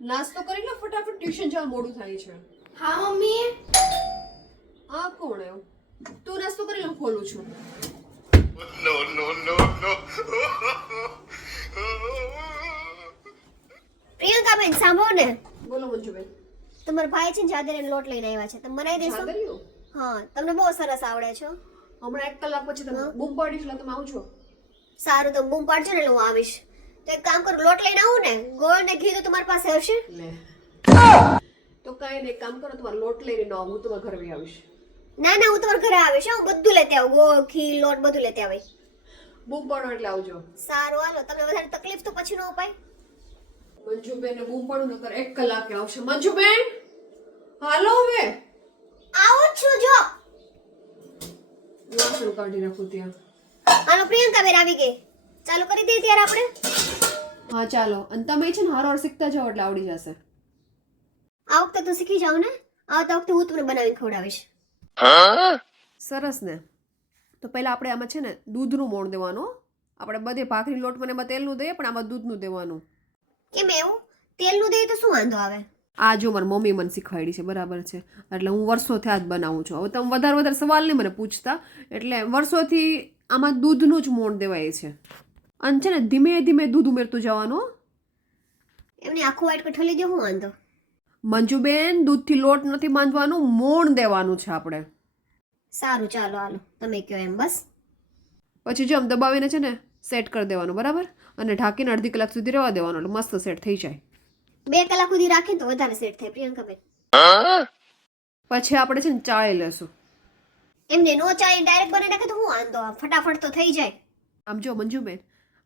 નાસ્તો કરી લો ફટાફટ, ટ્યુશન જવા મોડું થાય છે. હા મમ્મી. આ કોણ આવ્યું? તું નાસ્તો કરી લો, ખોલું છું. No, no, no, no. Priyanka બેન સાંભળો ને, બોલો મંજુબેન. તમારા ભાઈ છે ને જાદરનો લોટ લઈને આવ્યા છે, તમે બનાવી દેશો? ચાદરીઓ? હા, તમને બહુ સરસ આવડે છે. હમણાં 1 કલાક પછી તમે બૂમ પાડીશ એટલે તમે આવજો. સારું, તમે બૂમ પાડજો ને એટલે હું આવીશ. તો એક કામ કરું, લોટ લઈને આવું ને, ગોળ ને ઘી તો તમારી પાસે હશે? લે તો કાંઈ નહીં, કામ કરો, તમારો લોટ લઈને ન આવું, હું તમારા ઘરે બી આવીશ. ના ના, હું તમારા ઘરે આવીશ. હું બધું લેતી આવું, ગોળ ઘી લોટ બધું લેતી આવીશ. બૂમ પાડો એટલે આવજો. સારું, હાલો. તમને વધારે તકલીફ તો પછી ન અપાય. મંજુબેન બૂમ પાડું નકર 1 કલાકે આવશે. મંજુબેન હાલો હવે. આવું જ છું જો. વાસણ કાઢી નાખું ત્યાં. હાલો, પ્રિયંકા બેન આવી ગઈ. ચાલુ કરી દઈએ ત્યારે આપણે. હા ચાલો, અને તમે છે ને હારો શીખતા જાઓ એટલે આવડી જશે. આ વખતે તો શીખી જાવ ને, આવતા વખતે હું તમને બનાવીને ખવડાવીશ. સરસ ને. તો પહેલા આપણે આમાં છે ને દૂધનું મોણ દેવાનું. આપણે બધે ભાખરી લોટ મને એમાં તેલનું દઈએ, પણ આમાં દૂધનું દેવાનું. કેમ એવું? તેલનું દઈએ તો શું વાંધો આવે? આ જો મારી મમ્મી મને શીખવાડી છે, બરાબર છે. એટલે હું વર્ષોથી આ જ બનાવું છું. હવે તમે વધારે સવાલ નહીં મને પૂછતા, એટલે વર્ષોથી આમાં દૂધનું જ મોણ દેવાય છે. અને છે ને ધીમે ધીમે દૂધ ઉમેરતું જવાનું. એમને આખું વાઇટ ઠલી દે, હું વાંધો? મંજુબેન દૂધથી લોટ નથી બાંધવાનું, મોણ દેવાનું છે આપણે. સારું, ચાલો હાલો, તમે કહો એમ. બસ પછી જો આમ દબાવીને છે ને સેટ કરી દેવાનું, બરાબર, અને ઢાંકીને અડધી કલાક સુધી રહેવા દેવાનું, એટલે મસ્ત સેટ થઈ જાય. 2 કલાક સુધી રાખીને તો વધારે સેટ થાય પ્રિયંકા બેન. પછી આપણે છે ને ચાળી લેશું. એમને નો ચાય ડાયરેક્ટ બનાવી નાખે તો હું વાંધો? ફટાફટ તો થઈ જાય. આમ જો મંજુબેન,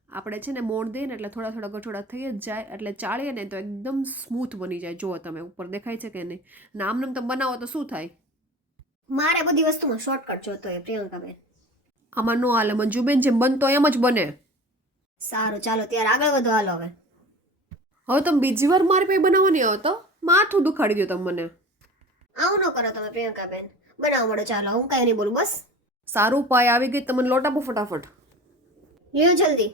આપણે છે ને મોણ દઈએ ને એટલે થોડા થોડા ગઠોડા થઈ જ જાય, એટલે ચાળીએ ને તો એકદમ સ્મૂથ બની જાય. જુઓ તમે, ઉપર દેખાય છે કે નહીં? ને આમને તમે બનાવો તો શું થાય? મારે બધી વસ્તુમાં શોર્ટકટ જોતો હોય પ્રિયંકા બેન. આમાં નો હાલે મંજુબેન, જેમ બનતો એમ જ બને. સારું, ચાલો ત્યારે આગળ વધો. હાલો હવે. હવે તમે બીજી વાર મારી પાસે બનાવવા નહીં આવો તો માથું દુખાડી દો તમે મને. આવું ન કરો તમે પ્રિયંકા બેન. બનાવો મળો, ચાલો. હું કાંઈ નહીં બોલું. બસ સારું, પાય આવી ગઈ, તમને લોટ આપો ફટાફટ. લ્યો જલ્દી.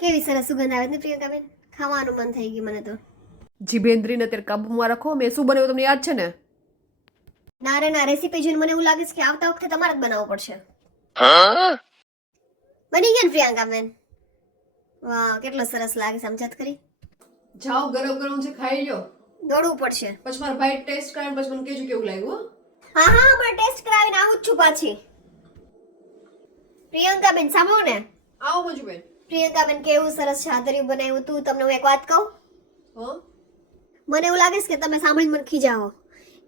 કેવી સરસ સુગંધ આવે છે પ્રિયંકા બેન. ખાવાનું મન થઈ ગયું મને તો. જીભેન્દ્રીને અત્યારે કાબુમાં રાખો. મેં શું બનાવ્યું તમને યાદ છે ને? ના રે ના, રેસીપી જોઈને મને એવું લાગે છે કે આવતા વખતે તમારે જ બનાવવું પડશે. બની ગયા ને પ્રિયંકા બેન? વાહ, કેટલો સરસ લાગે છે. સમજત કરી. જાઓ, ગરમ ગરમ છે, ખાઈ લો. દોડવું પડશે. પછી મારા ભાઈ ટેસ્ટ કરે પછી મને કહેજો કેવું લાગ્યું. હા હા, હમણાં ટેસ્ટ કરાવીને આવું જ છું પાછી. પ્રિયંકા બેન સાંભળો ને. આવો મંજુબેન. પ્રિયંકા બેન કેવું સરસ ચાદરિયું બનાવ્યું તું. તમને હું એક વાત કહું? હા, મને એવું લાગે છે કે તમે સાંભળીને મને ખીજાવો.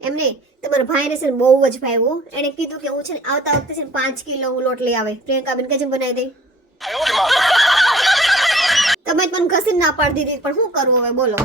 એમ નહીં, તમારા ભાઈને છે ને બહુ જ ભાવ્યું. એણે કીધું કે હું છે ને આવતા વખતે છે ને 5 કિલો હું લોટ લઈ આવે. પ્રિયંકા બેન કેજે બનાવી દઈ. તમે જ મને ઘસીને ના પાડી દીધી, પણ શું કરવું હવે બોલો?